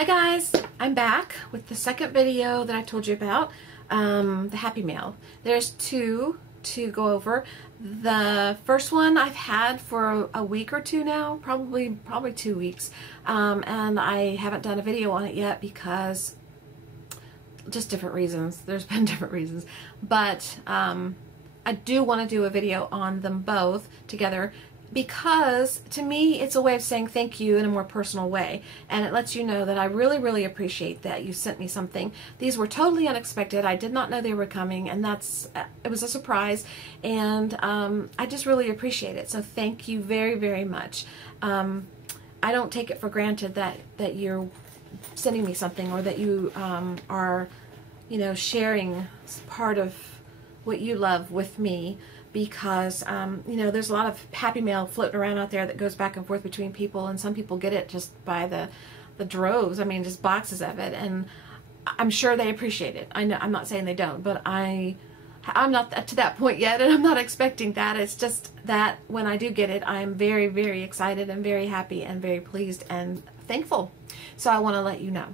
Hi guys, I'm back with the second video that I told you about, the Happy Mail. There's two to go over. The first one I've had for a week or two now, probably 2 weeks, and I haven't done a video on it yet because just different reasons. There's been different reasons, but I do want to do a video on them both together, because to me it's a way of saying thank you in a more personal way, and it lets you know that I really appreciate that you sent me something. These were totally unexpected. I did not know they were coming, and it was a surprise, and I just really appreciate it. So thank you very much. I don't take it for granted that you're sending me something, or that you are, you know, sharing part of what you love with me, because you know, there's a lot of happy mail floating around out there that goes back and forth between people, and some people get it just by the droves. I mean, just boxes of it, and I'm sure they appreciate it. I know, I'm not saying they don't, but I'm not to that point yet, and I'm not expecting that. It's just that when I do get it, I'm very excited and very happy and very pleased and thankful. So I want to let you know.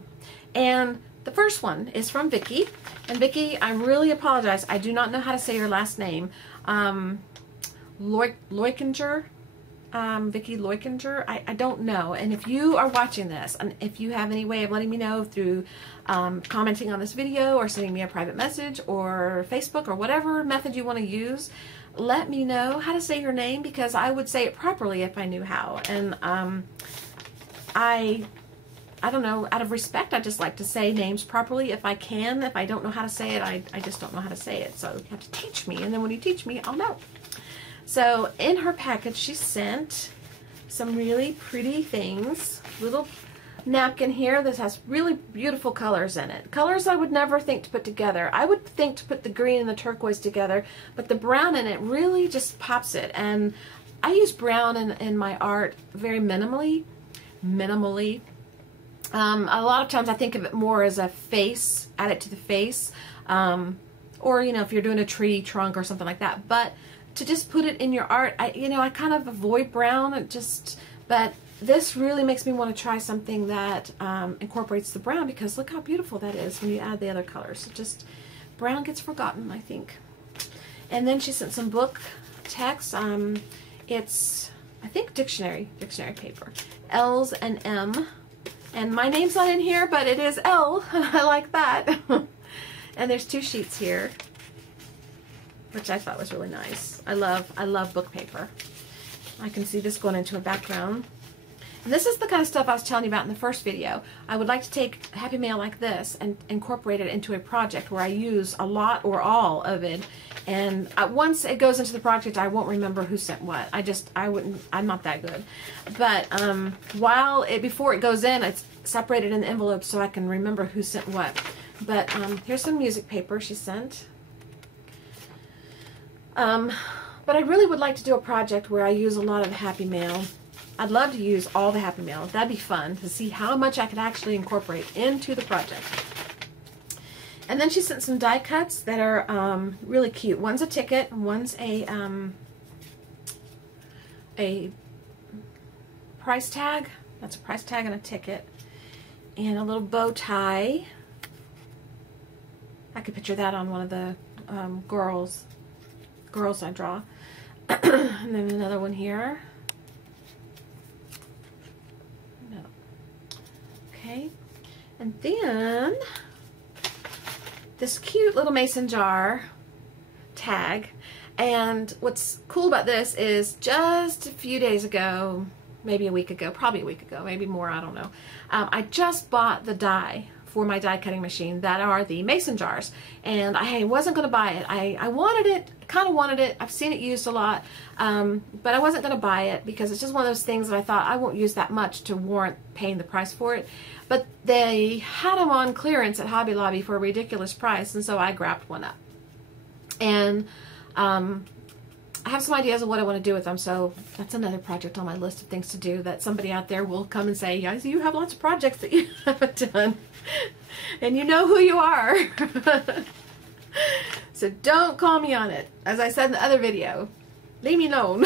And the first one is from Vicki. And Vicki, I really apologize. I do not know how to say your last name. Leukinger, Vicki Leukinger. I don't know. And if you are watching this, and if you have any way of letting me know through commenting on this video, or sending me a private message, or Facebook, or whatever method you want to use, let me know how to say your name, because I would say it properly if I knew how. And I don't know, out of respect, I just like to say names properly if I can. If I don't know how to say it, I just don't know how to say it. So you have to teach me, and then when you teach me, I'll know. So in her package, she sent some really pretty things. Little napkin here that has really beautiful colors in it. Colors I would never think to put together. I would think to put the green and the turquoise together, but the brown in it really just pops it. And I use brown in my art very minimally. A lot of times I think of it more as a face, add it to the face, or, you know, if you're doing a tree trunk or something like that. But to just put it in your art, I kind of avoid brown, but this really makes me want to try something that incorporates the brown, because look how beautiful that is when you add the other colors. Brown gets forgotten, I think. And then she sent some book text. It's, I think, dictionary paper, L's and M. And my name's not in here, but it is L. I like that. And there's 2 sheets here, which I thought was really nice. I love book paper. I can see this going into a background. And this is the kind of stuff I was telling you about in the first video. I would like to take Happy Mail like this and incorporate it into a project where I use a lot or all of it. And once it goes into the project, I won't remember who sent what. I'm not that good. But before it goes in, it's separated in the envelope so I can remember who sent what. But here's some music paper she sent. But I really would like to do a project where I use a lot of Happy Mail. I'd love to use all the Happy Mail. That'd be fun to see how much I could actually incorporate into the project. And then she sent some die cuts that are really cute. One's a ticket, one's a price tag. That's a price tag and a ticket. And a little bow tie. I could picture that on one of the girls I draw. And then another one here. No. Okay. And then this cute little mason jar tag. And what's cool about this is just a few days ago, maybe a week ago, probably a week ago, maybe more, I don't know, I just bought the die for my die cutting machine that are the mason jars, and I wasn't going to buy it. I wanted it, kind of wanted it. I've seen it used a lot, but I wasn't going to buy it because it's just one of those things that I thought I won't use that much to warrant paying the price for it. But they had them on clearance at Hobby Lobby for a ridiculous price, and so I grabbed one up. And I have some ideas of what I want to do with them, so that's another project on my list of things to do, that somebody out there will come and say, guys, you have lots of projects that you haven't done, and you know who you are. So don't call me on it. As I said in the other video, leave me alone.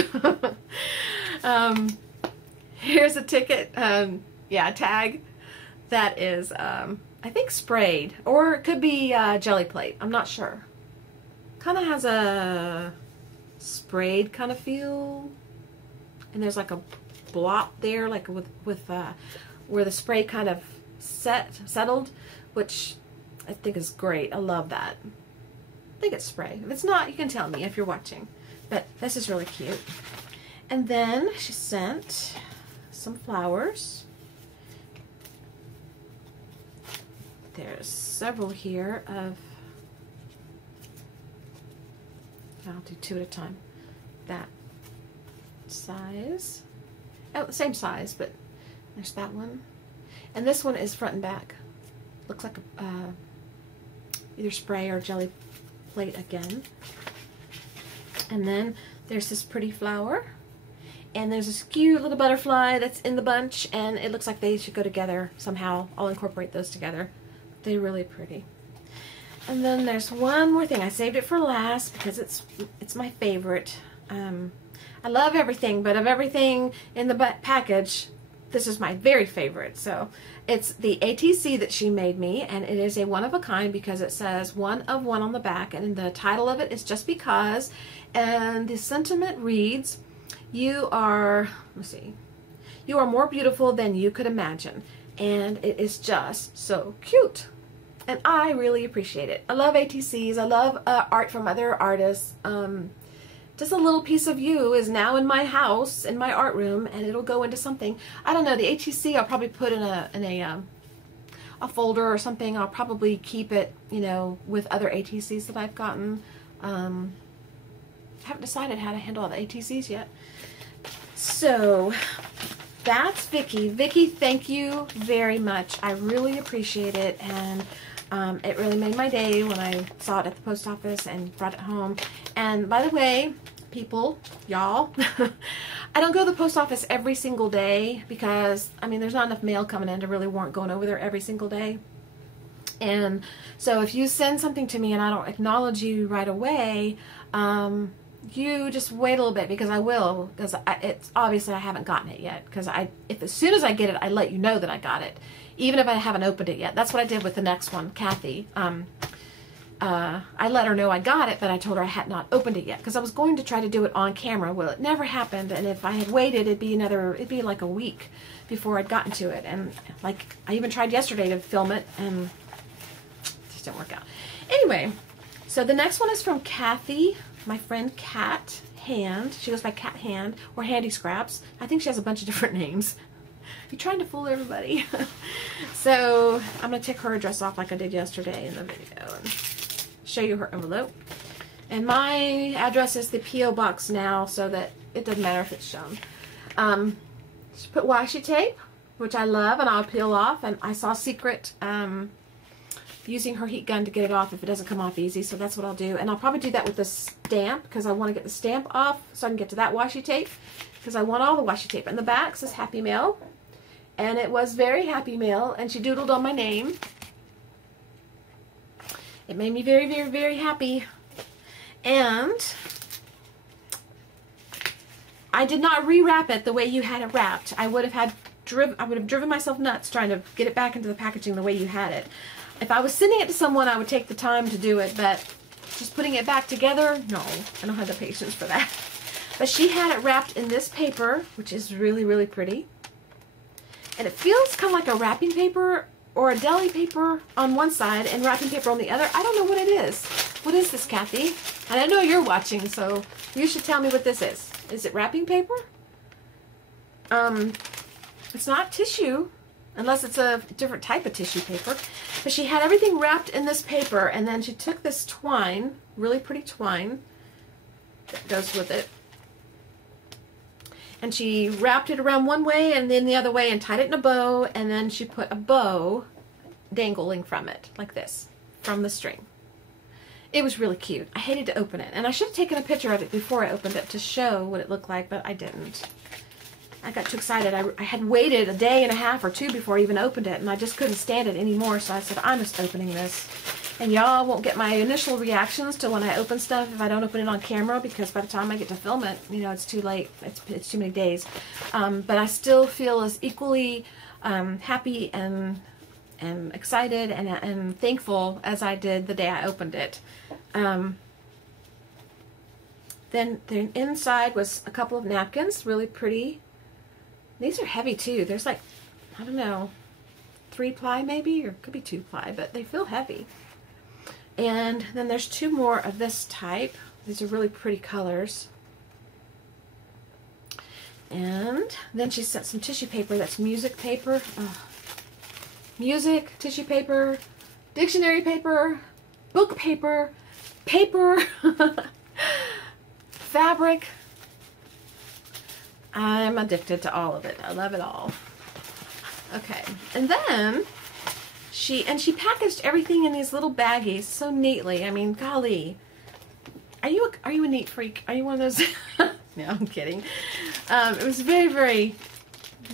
Here's a ticket, yeah, tag. that is, I think sprayed, or it could be jelly plate. I'm not sure. Kind of has a sprayed kind of feel, and there's like a blop there, like with where the spray kind of settled, which I think is great. I love that. I think it's spray. If it's not, you can tell me if you're watching. But this is really cute. And then she sent some flowers. There's several here of, I'll do two at a time, that size. Oh, the same size, but there's that one. And this one is front and back. Looks like a, either spray or jelly plate again. And then there's this pretty flower. And there's this cute little butterfly that's in the bunch, and it looks like they should go together somehow. I'll incorporate those together. They're really pretty. And then there's one more thing. I saved it for last because it's my favorite. I love everything, but of everything in the package, this is my very favorite. So it's the ATC that she made me, and it is a one-of-a-kind because it says one of one on the back, and the title of it is Just Because, and the sentiment reads, you are, let's see, you are more beautiful than you could imagine, and it is just so cute. And I really appreciate it. I love ATCs. I love art from other artists. Just a little piece of you is now in my house, in my art room, and it'll go into something. I don't know, the ATC I'll probably put in a folder or something. I'll probably keep it, you know, with other ATCs that I've gotten. Haven't decided how to handle all the ATCs yet. So that's Vicki. Vicki, thank you very much. I really appreciate it, and it really made my day when I saw it at the post office and brought it home. And by the way, people, y'all, I don't go to the post office every single day because, I mean, there's not enough mail coming in to really warrant going over there every single day. And so if you send something to me and I don't acknowledge you right away, you just wait a little bit, because I will, because it's obviously I haven't gotten it yet, because if as soon as I get it, I let you know that I got it, even if I haven't opened it yet. That's what I did with the next one, Kathy. I let her know I got it, but I told her I had not opened it yet, because I was going to try to do it on camera. Well, it never happened, and if I had waited, it'd be like a week before I'd gotten to it. And like, I even tried yesterday to film it, and it just didn't work out. Anyway, so the next one is from Kathy, my friend Cat Hand. She goes by Cat Hand, or Handy Scraps. I think she has a bunch of different names. You're trying to fool everybody. So I'm going to take her address off like I did yesterday in the video and show you her envelope. And my address is the P.O. box now, so that it doesn't matter if it's shown. She put washi tape, which I love, and I'll peel off. And I saw Secret using her heat gun to get it off if it doesn't come off easy, so that's what I'll do. And I'll probably do that with the stamp, because I want to get the stamp off so I can get to that washi tape, because I want all the washi tape. And the back says Happy Mail, and it was very Happy Mail, and she doodled on my name. It made me very, very, very happy. And I did not rewrap it the way you had it wrapped. I would have driven myself nuts trying to get it back into the packaging the way you had it. If I was sending it to someone, I would take the time to do it, but just putting it back together, no, I don't have the patience for that. But she had it wrapped in this paper, which is really, really pretty. And it feels kind of like a wrapping paper or a deli paper on one side and wrapping paper on the other. I don't know what it is. What is this, Kathy? And I know you're watching, so you should tell me what this is. Is it wrapping paper? It's not tissue, unless it's a different type of tissue paper. But she had everything wrapped in this paper, and then she took this twine, really pretty twine that goes with it, and she wrapped it around one way and then the other way and tied it in a bow, and then she put a bow dangling from it, like this, from the string. It was really cute. I hated to open it, and I should have taken a picture of it before I opened it to show what it looked like, but I didn't. I got too excited. I had waited a day and a half or two before I even opened it, and I just couldn't stand it anymore, so I said, I'm just opening this. And y'all won't get my initial reactions to when I open stuff if I don't open it on camera, because by the time I get to film it, you know, it's too late. It's too many days. But I still feel as equally happy and and excited and thankful as I did the day I opened it. Then the inside was a couple of napkins, really pretty. These are heavy too. There's like, I don't know, 3-ply maybe, or it could be 2-ply, but they feel heavy. And then there's 2 more of this type. These are really pretty colors. And then she sent some tissue paper. That's music paper. Music, tissue paper, dictionary paper, book paper, paper, fabric. I'm addicted to all of it. I love it all. Okay, and then she packaged everything in these little baggies so neatly. I mean, golly, are you a neat freak? Are you one of those? No, I'm kidding. It was very, very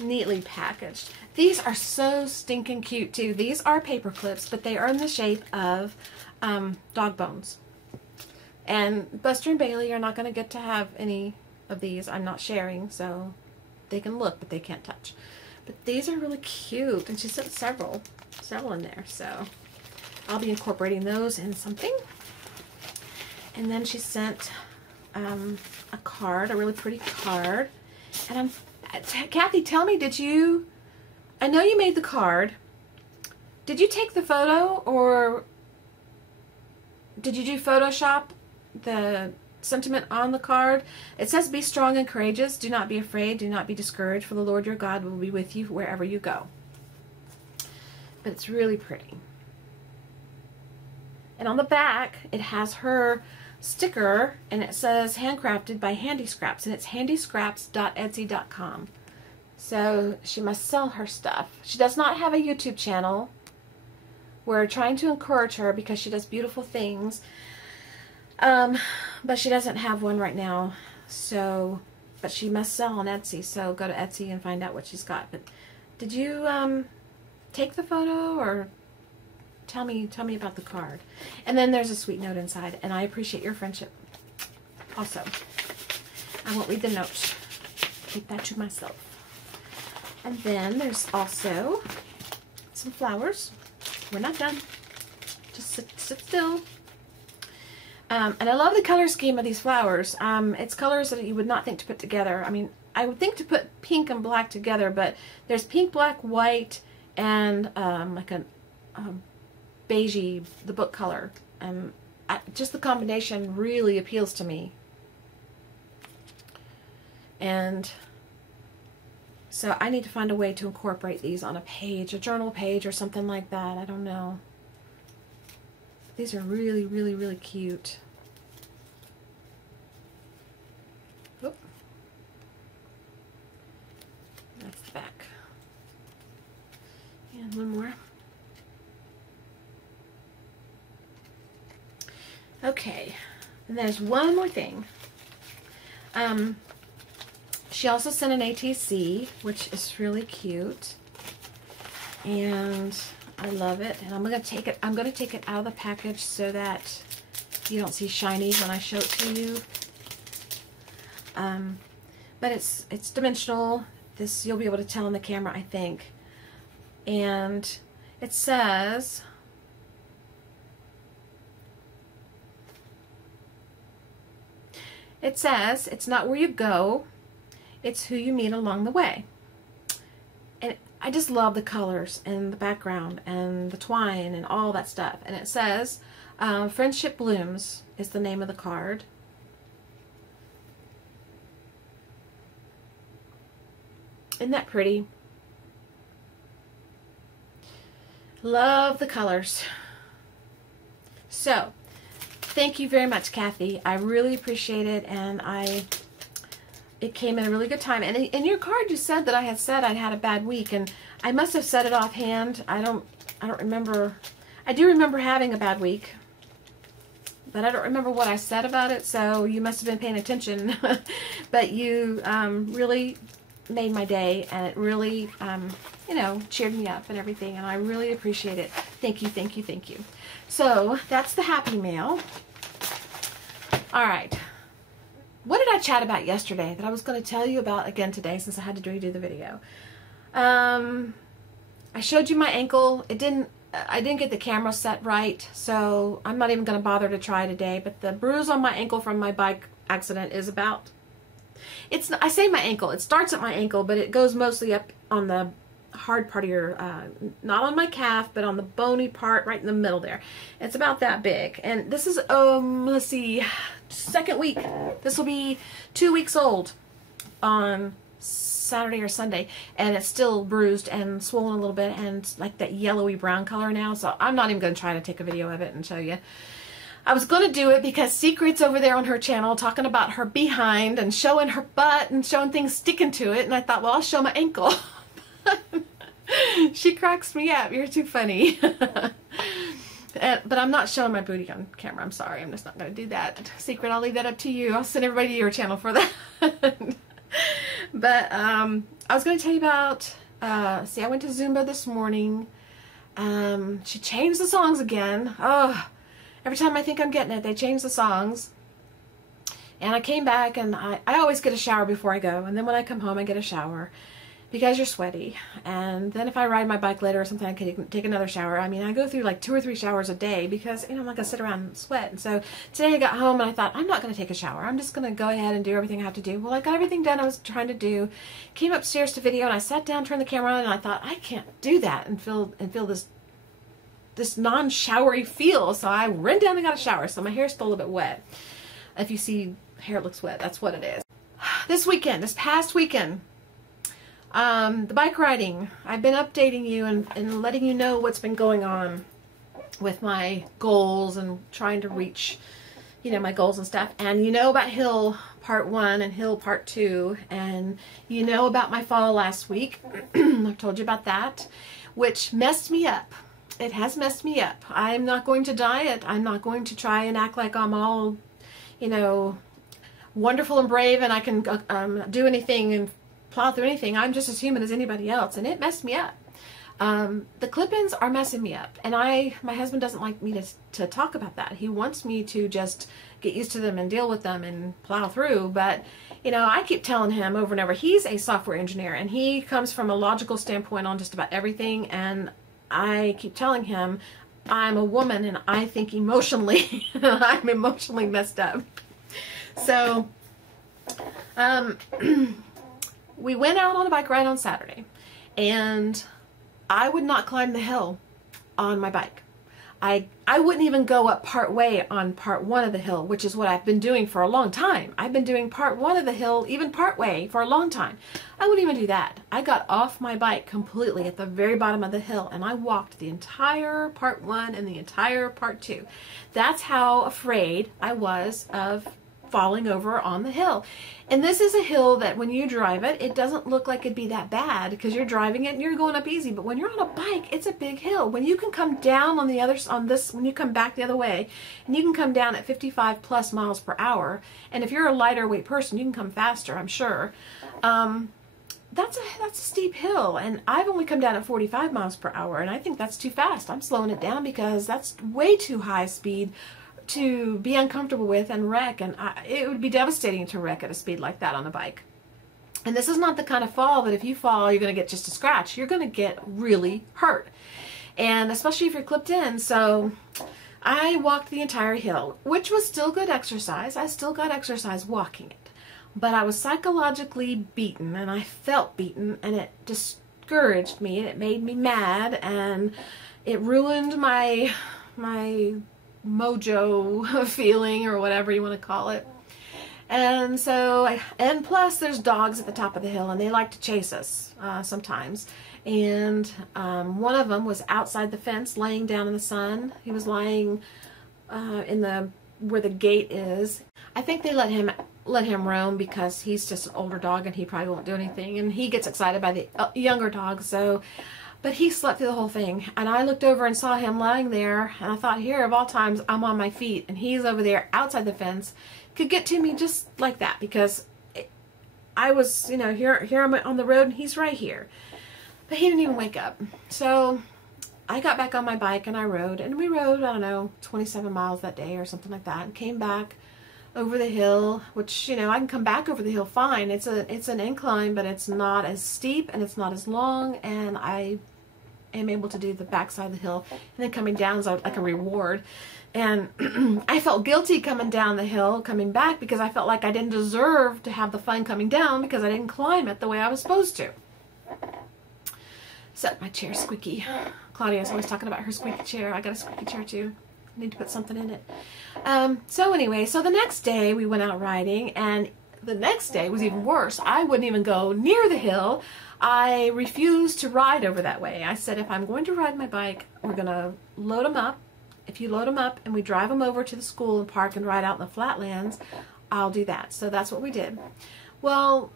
neatly packaged. These are so stinking cute too. These are paper clips, but they are in the shape of dog bones. And Buster and Bailey are not going to get to have any of these. I'm not sharing, so they can look, but they can't touch. But these are really cute, and she sent several in there, so I'll be incorporating those in something. And then she sent a card, a really pretty card. And Kathy, tell me, I know you made the card. Did you take the photo, or did you do Photoshop the sentiment on the card? It says, be strong and courageous. Do not be afraid. Do not be discouraged, for the Lord your God will be with you wherever you go. But it's really pretty. And on the back, it has her sticker, and it says handcrafted by Handy Scraps, and it's handyscraps.etsy.com. So she must sell her stuff. She does not have a YouTube channel. We're trying to encourage her because she does beautiful things. But she doesn't have one right now. So, but she must sell on Etsy. So go to Etsy and find out what she's got. But did you take the photo, or tell me about the card? And then there's a sweet note inside, and I appreciate your friendship. Also, I won't read the note. Keep that to myself. And then there's also some flowers. We're not done. Just sit still. And I love the color scheme of these flowers. It's colors that you would not think to put together. I mean, I would think to put pink and black together, but there's pink, black, white, and like a beigey, the book color. And just the combination really appeals to me. And so I need to find a way to incorporate these on a page, a journal page or something like that. I don't know. These are really, really, really cute. Oh. That's the back. And one more. Okay. And there's one more thing. She also sent an ATC, which is really cute. And I love it, and I'm gonna take it out of the package so that you don't see shiny when I show it to you. But it's dimensional. This you'll be able to tell on the camera, I think. And it says, it's not where you go, it's who you meet along the way. And I just love the colors and the background and the twine and all that stuff. And it says, Friendship Blooms is the name of the card. Isn't that pretty? Love the colors. So, thank you very much, Kathy. I really appreciate it, and it came at a really good time. And in your card, you said that I had said I'd had a bad week, and I must have said it offhand. I don't remember. I do remember having a bad week, but I don't remember what I said about it. So you must have been paying attention. But you really made my day, and it really, you know, cheered me up and everything. And I really appreciate it. Thank you, thank you, thank you. So that's the Happy Mail. All right. What did I chat about yesterday that I was going to tell you about again today, since I had to redo the video? I I showed you my ankle. I didn't get the camera set right, so I'm not even going to bother to try today, but the bruise on my ankle from my bike accident is about, I say my ankle, it starts at my ankle, but it goes mostly up on the hard part of your, not on my calf, but on the bony part right in the middle there. It's about that big, and this is, let's see, second week. This will be 2 weeks old on Saturday or Sunday, and it's still bruised and swollen a little bit and like that yellowy brown color now, so I'm not even going to try to take a video of it and show you. I was going to do it because Secret's over there on her channel talking about her behind and showing her butt and showing things sticking to it, and I thought, well, I'll show my ankle. She cracks me up. You're too funny. But I'm not showing my booty on camera. I'm sorry. I'm just not going to do that. Secret, I'll leave that up to you. I'll send everybody to your channel for that. But I was going to tell you about, see, I went to Zumba this morning. She changed the songs again. Oh, every time I think I'm getting it, they change the songs. And I came back, and I always get a shower before I go. And then when I come home, I get a shower because you're sweaty. And then if I ride my bike later or something, I can take another shower. I mean, I go through like 2 or 3 showers a day because, you know, I'm not going to sit around and sweat. And so today I got home and I thought, I'm not going to take a shower. I'm just going to go ahead and do everything I have to do. Well, I got everything done I was trying to do. Came upstairs to video, and I sat down, turned the camera on, and I thought, I can't do that and feel this non-showery feel. So I ran down and got a shower. So my hair's still a little bit wet. If you see hair looks wet, that's what it is. This past weekend, the bike riding, I've been updating you and letting you know what's been going on with my goals and trying to reach, you know, my goals and stuff. And you know about Hill Part 1 and Hill Part 2, and you know about my fall last week. I've told you about that, which messed me up. It has messed me up. I'm not going to diet. I'm not going to try and act like I'm all, you know, wonderful and brave and I can do anything and plow through anything. I'm just as human as anybody else, and it messed me up. The clip-ins are messing me up, and my husband doesn't like me to talk about that. He wants me to just get used to them and deal with them and plow through, but you know, I keep telling him over and over, he's a software engineer and he comes from a logical standpoint on just about everything, and I keep telling him I'm a woman and I think emotionally. I'm emotionally messed up. So we went out on a bike ride on Saturday, and I would not climb the hill on my bike. I wouldn't even go up part way on part 1 of the hill, which is what I've been doing for a long time. I've been doing part 1 of the hill, even part way, for a long time. I wouldn't even do that. I got off my bike completely at the very bottom of the hill, and I walked the entire part 1 and the entire part 2. That's how afraid I was of falling over on the hill. And this is a hill that when you drive it, it doesn't look like it'd be that bad because you're driving it and you're going up easy. But when you're on a bike, it's a big hill. When you can come down on the other, when you come back the other way, and you can come down at 55 plus miles per hour, and if you're a lighter weight person, you can come faster, I'm sure. That's a steep hill, and I've only come down at 45 miles per hour, and I think that's too fast. I'm slowing it down because that's way too high speed to be uncomfortable with and wreck, and it would be devastating to wreck at a speed like that on a bike. And this is not the kind of fall that if you fall, you're going to get just a scratch. You're going to get really hurt, and especially if you're clipped in. So I walked the entire hill, which was still good exercise. I still got exercise walking it, but I was psychologically beaten, and I felt beaten, and it discouraged me, and it made me mad, and it ruined my mojo feeling, or whatever you want to call it. And so, and plus there's dogs at the top of the hill, and they like to chase us sometimes. And one of them was outside the fence laying down in the sun. He was lying where the gate is. I think they let him roam because he's just an older dog and he probably won't do anything, and he gets excited by the younger dog. So but he slept through the whole thing, and I looked over and saw him lying there, and I thought, here of all times, I'm on my feet, and he's over there outside the fence, could get to me just like that, because I was, you know, here I'm on the road, and he's right here. But he didn't even wake up. So I got back on my bike, and I rode, and we rode, I don't know, 27 miles that day or something like that, and came back over the hill, which, you know, I can come back over the hill fine. It's an incline, but it's not as steep, and it's not as long, and I am able to do the backside of the hill, and then coming down is like a reward. And I felt guilty coming down the hill, coming back, because I felt like I didn't deserve to have the fun coming down because I didn't climb it the way I was supposed to. So my chair's squeaky. Claudia's always talking about her squeaky chair. I got a squeaky chair too. I need to put something in it. So anyway, so the next day we went out riding, and the next day was even worse. I wouldn't even go near the hill. I refused to ride over that way. I said, if I'm going to ride my bike, we're going to load them up. If you load them up and we drive them over to the school and park and ride out in the flatlands, I'll do that. So that's what we did. Well,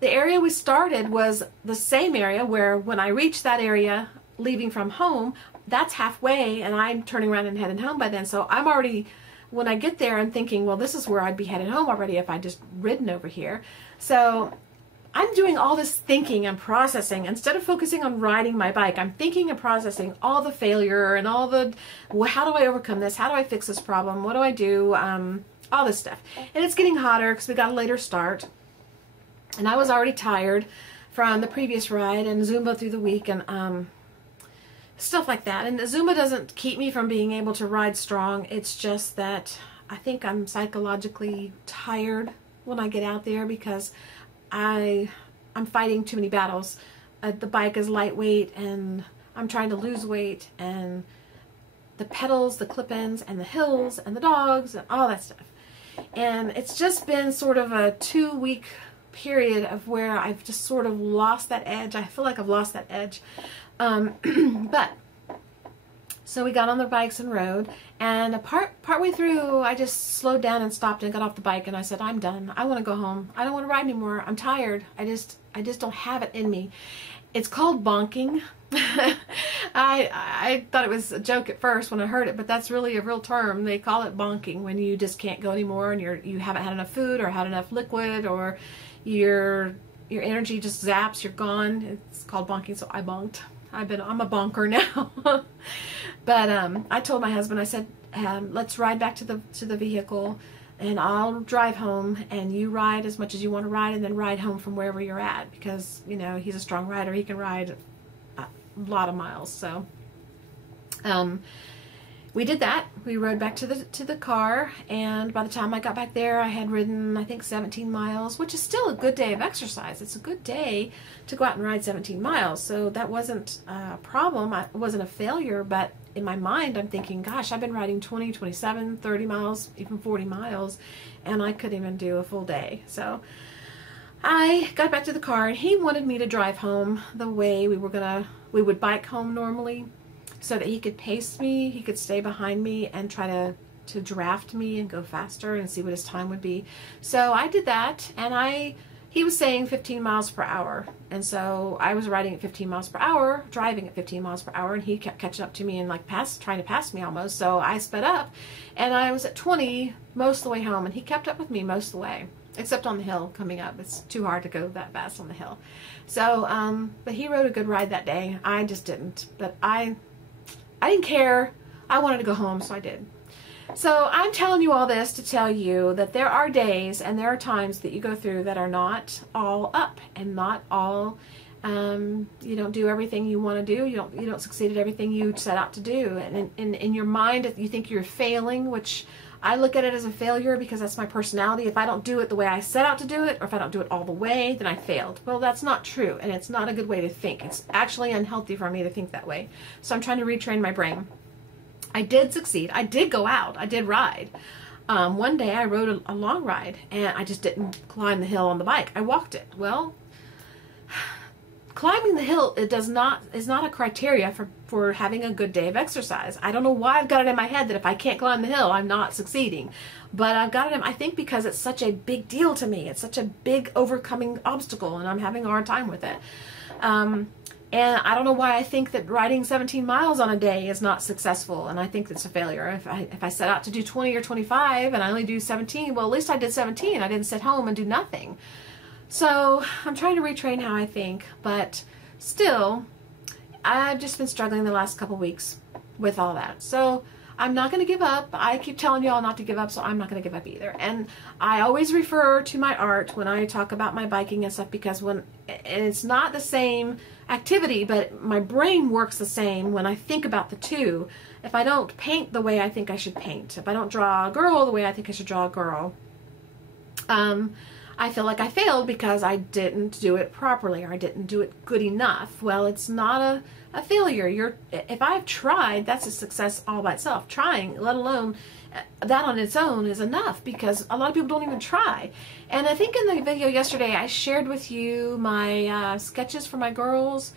the area we started was the same area where when I reached that area leaving from home, that's halfway, and I'm turning around and heading home by then. So I'm already, when I get there, I'm thinking, well, this is where I'd be headed home already if I just ridden over here. So I'm doing all this thinking and processing. Instead of focusing on riding my bike, I'm thinking and processing all the failure and all the, well, how do I overcome this? How do I fix this problem? What do I do? All this stuff. And it's getting hotter because we got a later start. And I was already tired from the previous ride and Zumba through the week and stuff like that. And the Zumba doesn't keep me from being able to ride strong. It's just that I think I'm psychologically tired when I get out there because I'm fighting too many battles. The bike is lightweight and I'm trying to lose weight, and the pedals, the clip-ins, and the hills, and the dogs, and all that stuff. And it's just been sort of a 2-week period of where I've just sort of lost that edge. I feel like I've lost that edge. But so we got on the bikes and rode, and partway through I just slowed down and stopped and got off the bike, and I said, I'm done. I want to go home. I don't want to ride anymore. I'm tired. I just don't have it in me. It's called bonking. I thought it was a joke at first when I heard it, but that's really a real term. They call it bonking when you just can't go anymore and you haven't had enough food or had enough liquid, or your energy just zaps, you're gone. It's called bonking, so I bonked. I'm a bonker now. But I told my husband, I said, let's ride back to the vehicle, and I'll drive home, and you ride as much as you want to ride, and then ride home from wherever you're at, because, you know, he's a strong rider. He can ride a lot of miles. So we did that. We rode back to the car, and by the time I got back there, I had ridden, I think, 17 miles, which is still a good day of exercise. It's a good day to go out and ride 17 miles, so that wasn't a problem. It wasn't a failure, but in my mind, I'm thinking, gosh, I've been riding 20, 27, 30 miles, even 40 miles, and I couldn't even do a full day. So I got back to the car, and he wanted me to drive home the way we would bike home normally, so that he could pace me, he could stay behind me and try to draft me and go faster and see what his time would be. So I did that, and he was saying 15 miles per hour. And so I was riding at 15 miles per hour, driving at 15 miles per hour, and he kept catching up to me and like trying to pass me almost. So I sped up, and I was at 20 most of the way home, and he kept up with me most of the way, except on the hill coming up. It's too hard to go that fast on the hill. So, but he rode a good ride that day. I just didn't. But I didn't care. I wanted to go home, so I did. So I'm telling you all this to tell you that there are days and there are times that you go through that are not all up and not all, you don't do everything you want to do. You don't succeed at everything you set out to do. And in your mind, you think you're failing, which I look at it as a failure because that's my personality. If I don't do it the way I set out to do it, or if I don't do it all the way, then I failed. Well, that's not true, and it's not a good way to think. It's actually unhealthy for me to think that way. So I'm trying to retrain my brain. I did succeed. I did go out. I did ride. One day I rode a long ride, and I just didn't climb the hill on the bike. I walked it. Well, climbing the hill is not a criteria for having a good day of exercise. I don't know why I've got it in my head that if I can't climb the hill, I'm not succeeding. But I've got it in, I think because it's such a big deal to me. It's such a big overcoming obstacle, and I'm having a hard time with it. And I don't know why I think that riding 17 miles on a day is not successful, and I think it's a failure. If I set out to do 20 or 25 and I only do 17, well, at least I did 17. I didn't sit home and do nothing. So I'm trying to retrain how I think, but still, I've just been struggling the last couple weeks with all that. So I'm not going to give up. I keep telling y'all not to give up, so I'm not going to give up either. And I always refer to my art when I talk about my biking and stuff, because and it's not the same activity, but my brain works the same when I think about the two. If I don't paint the way I think I should paint, if I don't draw a girl the way I think I should draw a girl, I feel like I failed because I didn't do it properly, or I didn't do it good enough. Well, it's not a failure. If I've tried, that's a success all by itself. Trying, let alone that on its own, is enough, because a lot of people don't even try. And I think in the video yesterday I shared with you my sketches for my girls,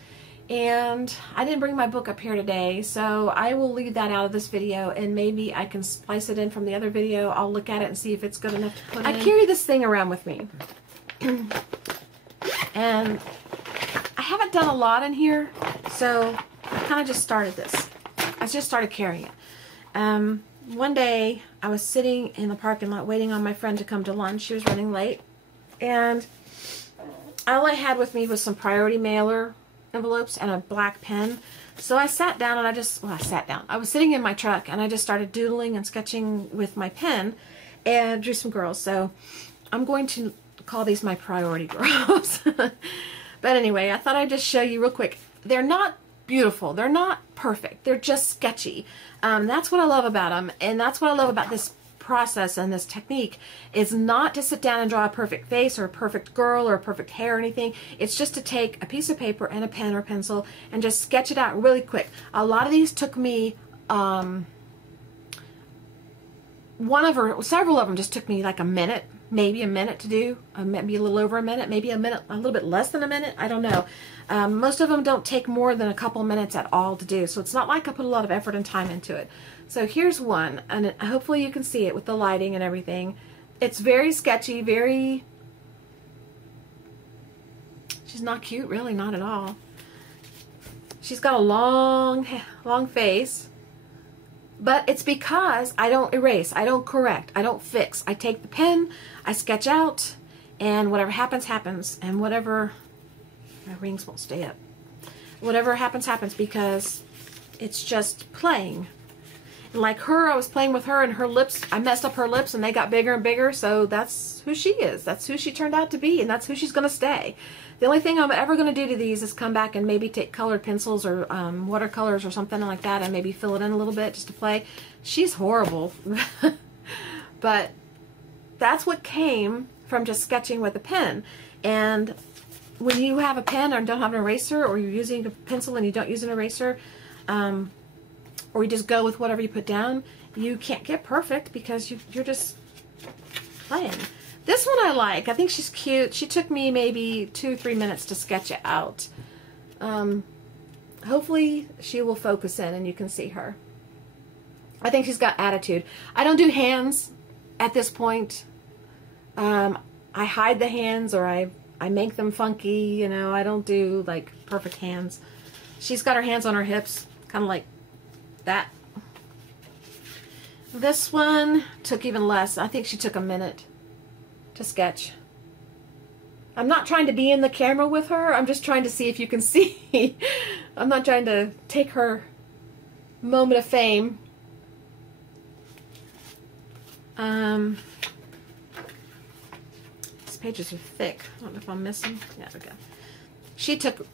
and I didn't bring my book up here today, so I will leave that out of this video, and maybe I can splice it in from the other video. I'll look at it and see if it's good enough to put in. I carry this thing around with me, and I haven't done a lot in here, so I kind of just started this. I just started carrying it. One day I was sitting in the parking lot waiting on my friend to come to lunch. She was running late, and all I had with me was some priority mailer envelopes and a black pen. So I sat down and I was sitting in my truck, and I just started doodling and sketching with my pen and drew some girls. So I'm going to call these my priority girls. But anyway, I thought I'd just show you real quick. They're not beautiful. They're not perfect. They're just sketchy. That's what I love about them, and that's what I love about this process and this technique, is not to sit down and draw a perfect face or a perfect girl or a perfect hair or anything. It's just to take a piece of paper and a pen or pencil and just sketch it out really quick. A lot of these took me, several of them just took me like a minute, maybe a minute to do, maybe a little over a minute, maybe a minute, a little bit less than a minute, I don't know. Most of them don't take more than a couple minutes at all to do, so it's not like I put a lot of effort and time into it. So here's one, and hopefully you can see it with the lighting and everything. It's very sketchy, she's not cute, really, not at all. She's got a long face, but it's because I don't erase, I don't correct, I don't fix. I take the pen, I sketch out, and whatever happens, happens, and whatever, my rings won't stay up. Whatever happens, happens, because it's just playing. Like her, I was playing with her, and her lips, I messed up her lips, and they got bigger and bigger, so that's who she is. That's who she turned out to be, and that's who she's going to stay. The only thing I'm ever going to do to these is come back and maybe take colored pencils or watercolors or something like that, and maybe fill it in a little bit just to play. She's horrible. But that's what came from just sketching with a pen. And when you have a pen or don't have an eraser, or you're using a pencil and you don't use an eraser, or you just go with whatever you put down, you can't get perfect because you're just playing. This one I like. I think she's cute. She took me maybe 2-3 minutes to sketch it out. Hopefully she will focus in and you can see her. I think she's got attitude. I don't do hands at this point. I hide the hands, or I make them funky, you know. I don't do like perfect hands. She's got her hands on her hips, kind of like that. This one took even less. I think she took a minute to sketch. I'm not trying to be in the camera with her. I'm just trying to see if you can see. I'm not trying to take her moment of fame. These pages are thick. I don't know if I'm missing. Yeah, okay. She took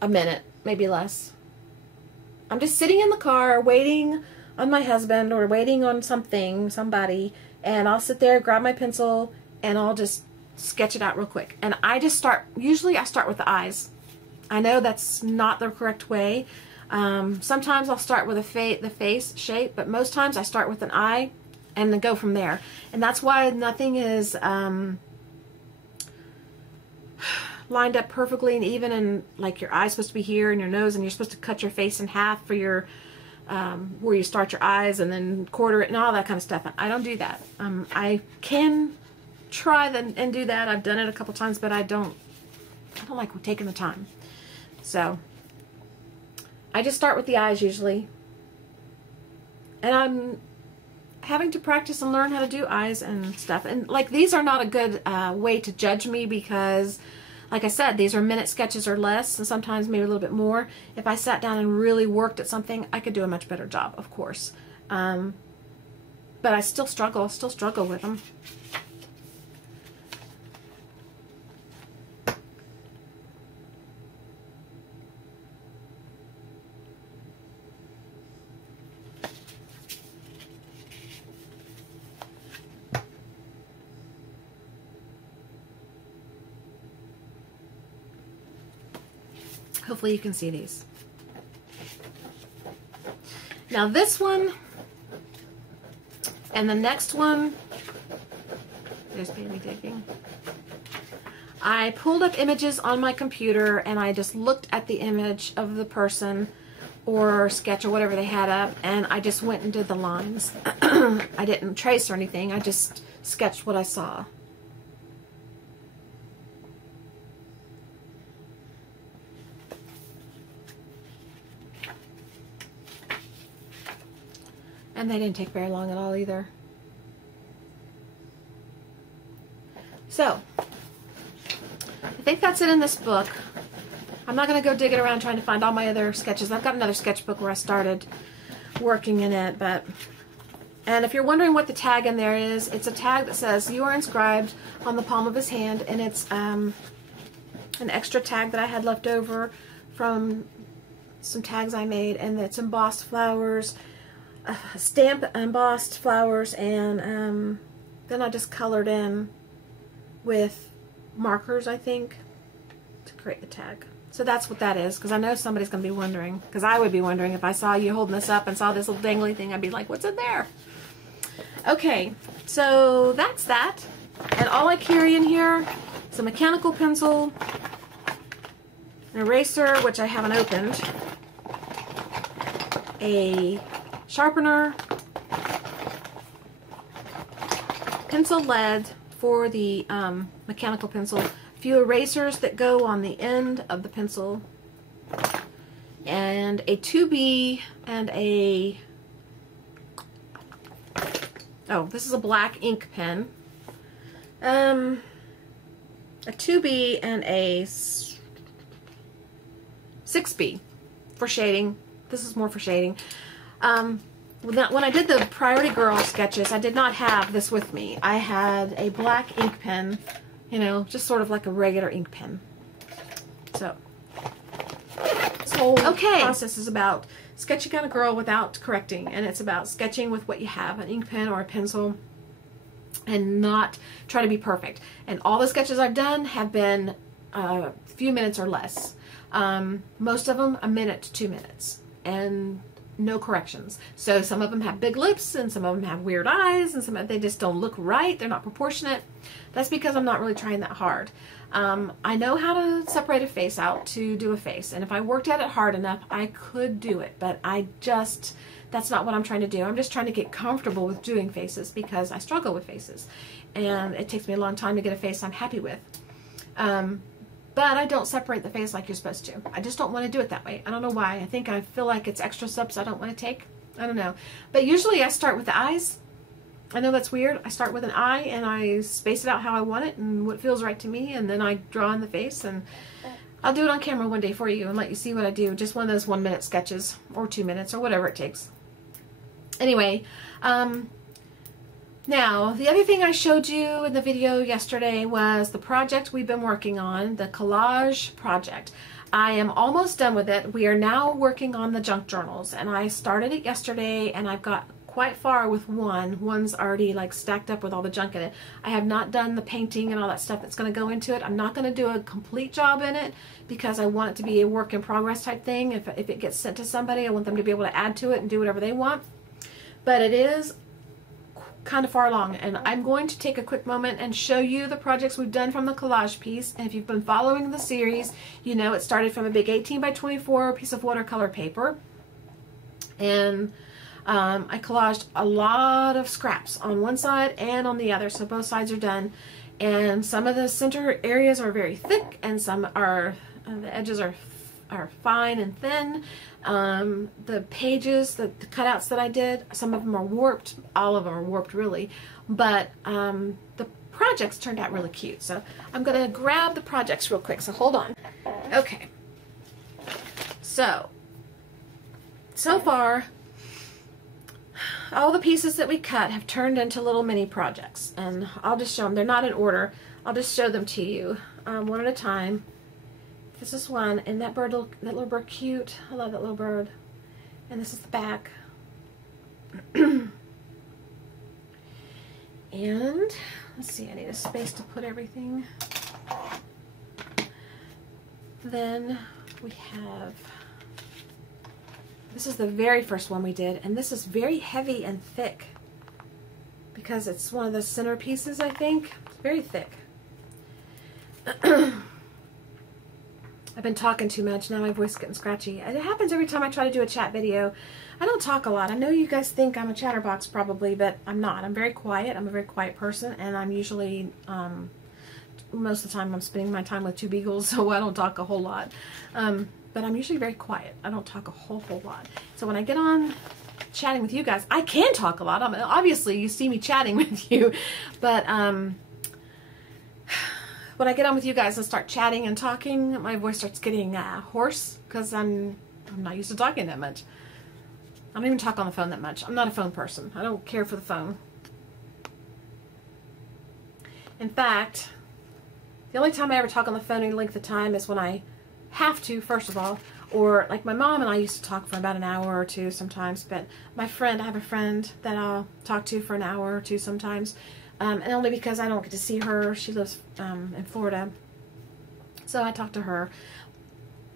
a minute, maybe less. I'm just sitting in the car waiting on my husband or waiting on somebody, and I'll sit there, grab my pencil, and I'll just sketch it out real quick. And I just usually I start with the eyes. I know that's not the correct way. Sometimes I'll start with the face shape, but most times I start with an eye and then go from there. And that's why nothing is lined up perfectly and even, and like your eye's supposed to be here and your nose, and you're supposed to cut your face in half for your where you start your eyes and then quarter it and all that kind of stuff. I don't do that. I can try and do that. I've done it a couple times, but I don't like taking the time. So I just start with the eyes usually, and I'm having to practice and learn how to do eyes and stuff. And like, these are not a good way to judge me, because like I said, these are minute sketches or less, and sometimes maybe a little bit more. If I sat down and really worked at something, I could do a much better job, of course. But I still struggle with them. hopefully you can see these. Now this one and the next one, there's baby digging. I pulled up images on my computer and I just looked at the image of the person or sketch or whatever they had up, and I just went and did the lines. I didn't trace or anything, I just sketched what I saw. And they didn't take very long at all either. So, I think that's it in this book. I'm not going to go digging around trying to find all my other sketches. I've got another sketchbook where I started working in it, and if you're wondering what the tag in there is, it's a tag that says "You are inscribed" on the palm of his hand, and it's an extra tag that I had left over from some tags I made, and it's embossed flowers, stamp embossed flowers, and then I just colored in with markers, I think, to create the tag. So that's what that is, because I know somebody's going to be wondering, because I would be wondering if I saw you holding this up and saw this little dangly thing. I'd be like, what's in there? Okay, so that's that. And all I carry in here is a mechanical pencil, an eraser, which I haven't opened, a sharpener, pencil lead for the mechanical pencil, a few erasers that go on the end of the pencil, and a 2B and a, oh, this is a black ink pen, a 2B and a 6B for shading. This is more for shading. When I did the Priority Girl sketches, I did not have this with me. I had a black ink pen, you know, just sort of like a regular ink pen. So, this whole process is about sketching on a girl without correcting, and it's about sketching with what you have, an ink pen or a pencil, and not trying to be perfect. And all the sketches I've done have been a few minutes or less. Most of them a minute to 2 minutes, and no corrections. So some of them have big lips, and some of them have weird eyes, and some of they just don't look right. They're not proportionate. That's because I'm not really trying that hard. I know how to separate a face out to do a face, and if I worked at it hard enough, I could do it, but that's not what I'm trying to do. I'm just trying to get comfortable with doing faces, because I struggle with faces, and it takes me a long time to get a face I'm happy with. But I don't separate the face like you're supposed to. I just don't want to do it that way. I don't know why. I feel like it's extra steps I don't want to take. I don't know. But usually I start with the eyes. I know that's weird. I start with an eye and I space it out how I want it and what feels right to me, and then I draw in the face, and I'll do it on camera one day for you and let you see what I do. Just one of those 1 minute sketches, or 2 minutes, or whatever it takes. Anyway, now, the other thing I showed you in the video yesterday was the project we've been working on, the collage project. I am almost done with it. We are now working on the junk journals, and I started it yesterday, and I've got quite far with one. One's already like stacked up with all the junk in it. I have not done the painting and all that stuff that's going to go into it. I'm not going to do a complete job in it because I want it to be a work in progress type thing. If it gets sent to somebody, I want them to be able to add to it and do whatever they want. But it is kind of far along, and I'm going to take a quick moment and show you the projects we've done from the collage piece. And if you've been following the series, you know it started from a big 18 by 24 piece of watercolor paper, and I collaged a lot of scraps on one side and on the other, so both sides are done. And some of the center areas are very thick, and some are the edges are fine and thin. The pages, the cutouts that I did, some of them are warped. All of them are warped, really. But the projects turned out really cute. So I'm going to grab the projects real quick. So hold on. Okay. So far, all the pieces that we cut have turned into little mini projects. And I'll just show them. They're not in order. I'll just show them to you one at a time. This is one, and that little bird cute. I love that little bird. And this is the back. And let's see, I need a space to put everything. Then we have, this is the very first one we did, and this is very heavy and thick because it's one of the center pieces, I think. It's very thick. I've been talking too much. Now my voice is getting scratchy. It happens every time I try to do a chat video. I don't talk a lot. I know you guys think I'm a chatterbox probably, but I'm not. I'm very quiet. I'm a very quiet person, and I'm usually, most of the time I'm spending my time with two beagles, so I don't talk a whole lot. But I'm usually very quiet. I don't talk a whole lot. So when I get on chatting with you guys, I can talk a lot. I mean, obviously, you see me chatting with you, but when I get on with you guys and start chatting and talking, my voice starts getting hoarse because I'm not used to talking that much. I don't even talk on the phone that much. I'm not a phone person. I don't care for the phone. In fact, the only time I ever talk on the phone any length of time is when I have to, first of all, or like my mom and I used to talk for about an hour or two sometimes, but my friend, I have a friend that I'll talk to for an hour or two sometimes. And only because I don't get to see her. She lives in Florida. So I talk to her.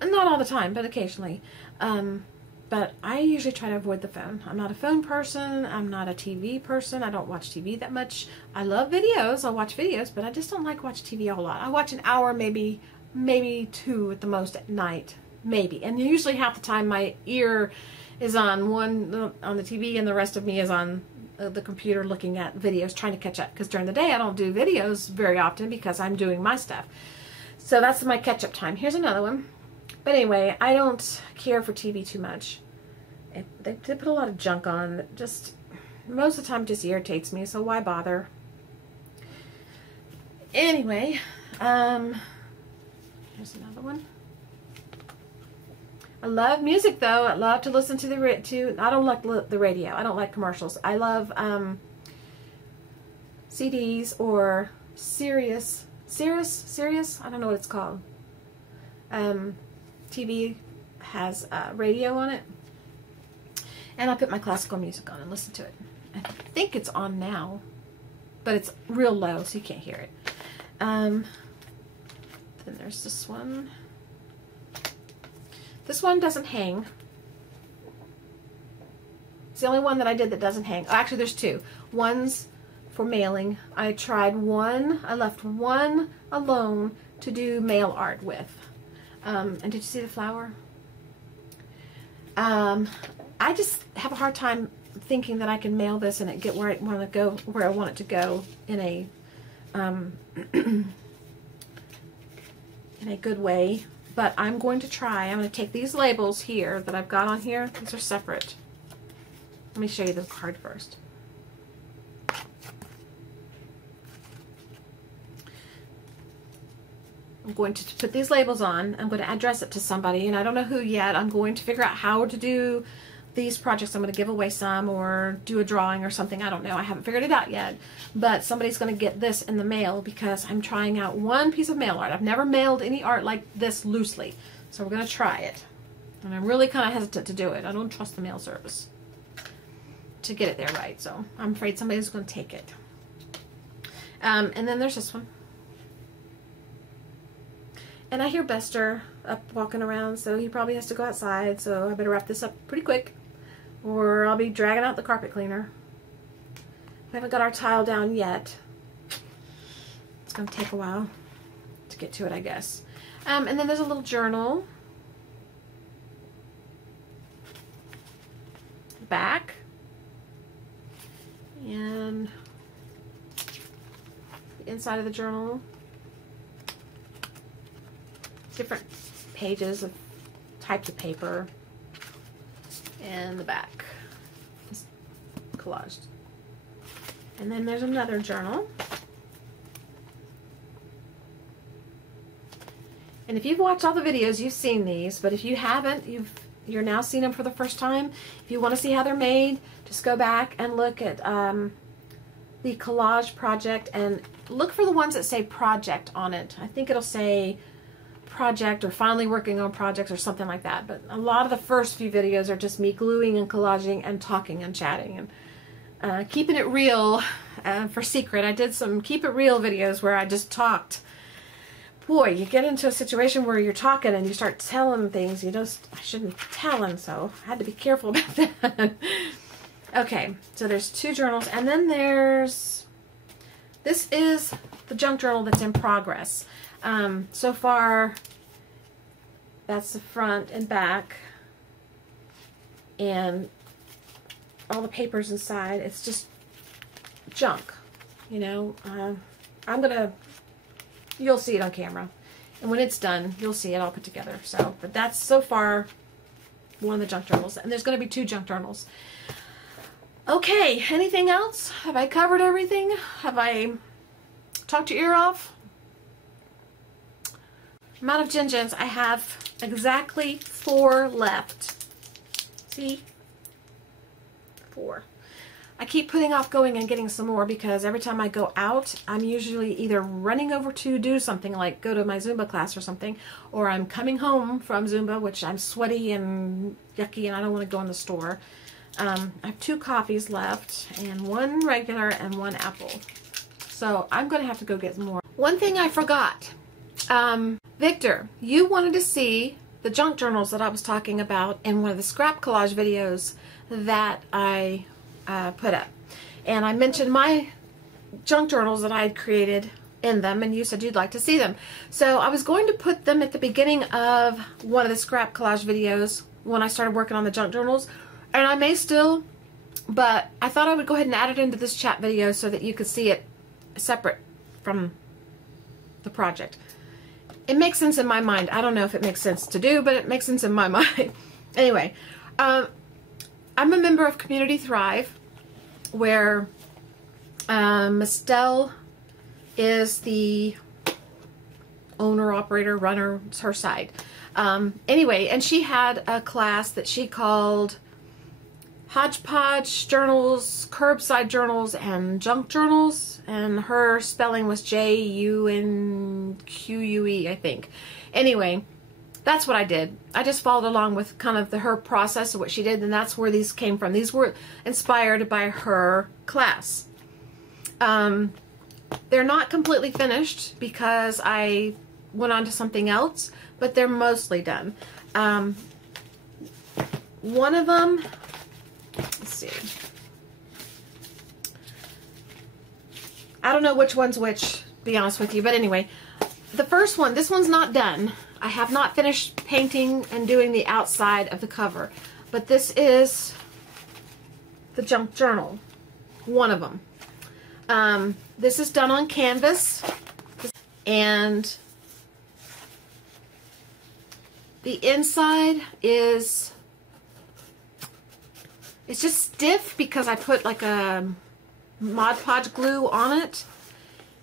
Not all the time, but occasionally. But I usually try to avoid the phone. I'm not a phone person. I'm not a TV person. I don't watch TV that much. I love videos. I'll watch videos, but I just don't like watch TV a whole lot. I watch an hour, maybe two at the most at night. Maybe. And usually half the time my ear is on the TV and the rest of me is on the computer looking at videos, trying to catch up, because during the day I don't do videos very often because I'm doing my stuff. So that's my catch-up time. Here's another one. But anyway, I don't care for TV too much. They put a lot of junk on that just, most of the time, just irritates me, so why bother? Anyway, here's another one. I love music, though. I love to listen to I don't like the radio. I don't like commercials. I love CDs or Sirius. I don't know what it's called. TV has radio on it. And I put my classical music on and listen to it. I think it's on now, but it's real low, so you can't hear it. Then there's this one. This one doesn't hang. It's the only one that I did that doesn't hang. Oh, actually, there's two. One's for mailing. I tried one. I left one alone to do mail art with. And did you see the flower? I just have a hard time thinking that I can mail this and it get where I want to go, where I want it to go in a in a good way. But I'm going to try. I'm going to take these labels here that I've got on here. These are separate. Let me show you the card first. I'm going to put these labels on. I'm going to address it to somebody, and I don't know who yet. I'm going to figure out how to do these projects. I'm going to give away some or do a drawing or something. I don't know. I haven't figured it out yet. But somebody's going to get this in the mail because I'm trying out one piece of mail art. I've never mailed any art like this loosely. So we're going to try it. And I'm really kind of hesitant to do it. I don't trust the mail service to get it there right. So I'm afraid somebody's going to take it. And then there's this one. And I hear Bester up walking around, so he probably has to go outside, so I better wrap this up pretty quick, or I'll be dragging out the carpet cleaner. We haven't got our tile down yet. It's going to take a while to get to it, I guess. And then there's a little journal. Back. And the inside of the journal. Different pages of types of paper, and the back is collaged. And then there's another journal. And if you've watched all the videos, you've seen these, but if you haven't, you're now seeing them for the first time. If you want to see how they're made, just go back and look at the collage project and look for the ones that say project on it. I think it'll say project or finally working on projects or something like that, but a lot of the first few videos are just me gluing and collaging and talking and chatting and keeping it real for secret. I did some keep it real videos where I just talked boy, you get into a situation where you're talking and you start telling things you just, I shouldn't be telling, so I had to be careful about that. Okay, so there's 2 journals, and then this is the junk journal that's in progress. So far, that's the front and back, and all the papers inside. It's just junk, you know. You'll see it on camera, and when it's done, you'll see it all put together. So, but that's so far one of the junk journals, and there's going to be 2 junk journals. Okay, anything else? Have I covered everything? Have I talked your ear off? Amount of Gin Gins, I have exactly 4 left. See? 4. I keep putting off going and getting some more because every time I go out, I'm usually either running over to do something like go to my Zumba class or something, or I'm coming home from Zumba, which I'm sweaty and yucky and I don't want to go in the store. I have 2 coffees left, and 1 regular and 1 apple. So I'm going to have to go get more. One thing I forgot. Victor, you wanted to see the junk journals that I was talking about in one of the scrap collage videos that I put up. And I mentioned my junk journals that I had created in them, and you said you'd like to see them. So I was going to put them at the beginning of one of the scrap collage videos when I started working on the junk journals. And I may still, but I thought I would go ahead and add it into this chat video so that you could see it separate from the project. It makes sense in my mind. I don't know if it makes sense to do, but it makes sense in my mind. Anyway, I'm a member of Community Thrive, where Estelle is the owner, operator, runner. It's her site. Anyway, and she had a class that she called Hodgepodge Journals, Curbside Journals, and Junk Journals, and her spelling was J-U-N-Q-U-E, I think. Anyway, that's what I did. I just followed along with kind of her process of what she did, and that's where these came from. These were inspired by her class. They're not completely finished because I went on to something else, but they're mostly done. One of them, let's see. I don't know which one's which, to be honest with you, but anyway, the first one, this one's not done. I have not finished painting and doing the outside of the cover, but this is the junk journal, one of them. This is done on canvas, and the inside is, it's just stiff because I put like a Mod Podge glue on it,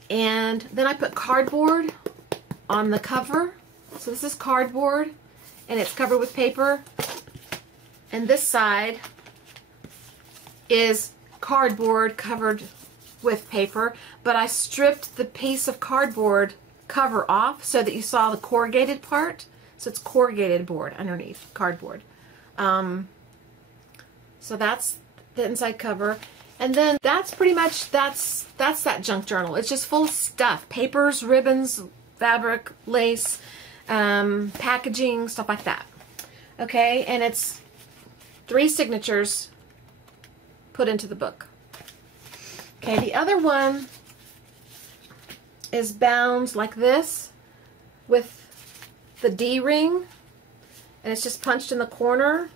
and then I put cardboard on the cover. So this is cardboard, and it's covered with paper, and this side is cardboard covered with paper, but I stripped the piece of cardboard cover off so that you saw the corrugated part. So it's corrugated board underneath, cardboard. So that's the inside cover. And then that's pretty much, that's that junk journal. It's just full of stuff. Papers, ribbons, fabric, lace, packaging, stuff like that. Okay, and it's 3 signatures put into the book. Okay, the other one is bound like this with the D ring, and it's just punched in the corner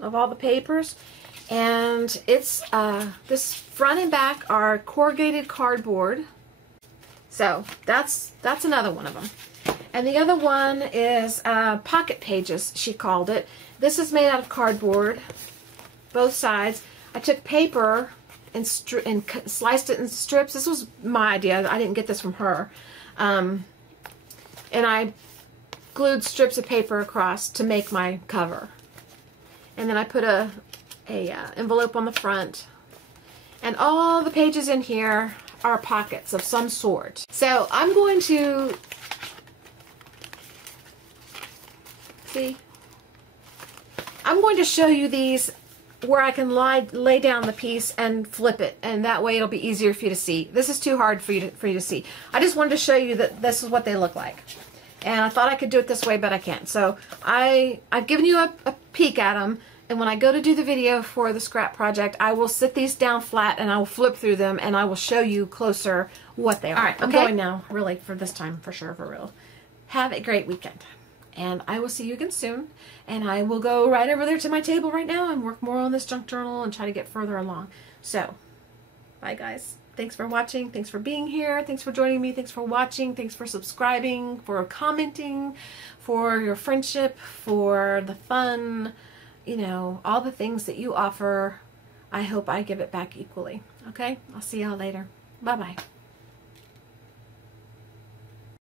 of all the papers, and it's this front and back are corrugated cardboard. So that's another one of them. And the other one is pocket pages, she called it. This is made out of cardboard, both sides. I took paper and sliced it in strips. This was my idea. I didn't get this from her. And I glued strips of paper across to make my cover. And then I put a envelope on the front. And all the pages in here are pockets of some sort. So I'm going to, see, I'm going to show you these where I can lay down the piece and flip it, and that way it'll be easier for you to see. This is too hard for you to see. I just wanted to show you that this is what they look like. And I thought I could do it this way, but I can't. So I've given you a peek at them. And when I go to do the video for the scrap project, I will sit these down flat and I will flip through them and I will show you closer what they are. All right, I'm going now, really, for this time, for sure, for real. Have a great weekend. And I will see you again soon. And I will go right over there to my table right now and work more on this junk journal and try to get further along. So, bye guys. Thanks for watching. Thanks for being here. Thanks for joining me. Thanks for watching. Thanks for subscribing, for commenting, for your friendship, for the fun, you know, all the things that you offer. I hope I give it back equally. Okay? I'll see y'all later. Bye-bye.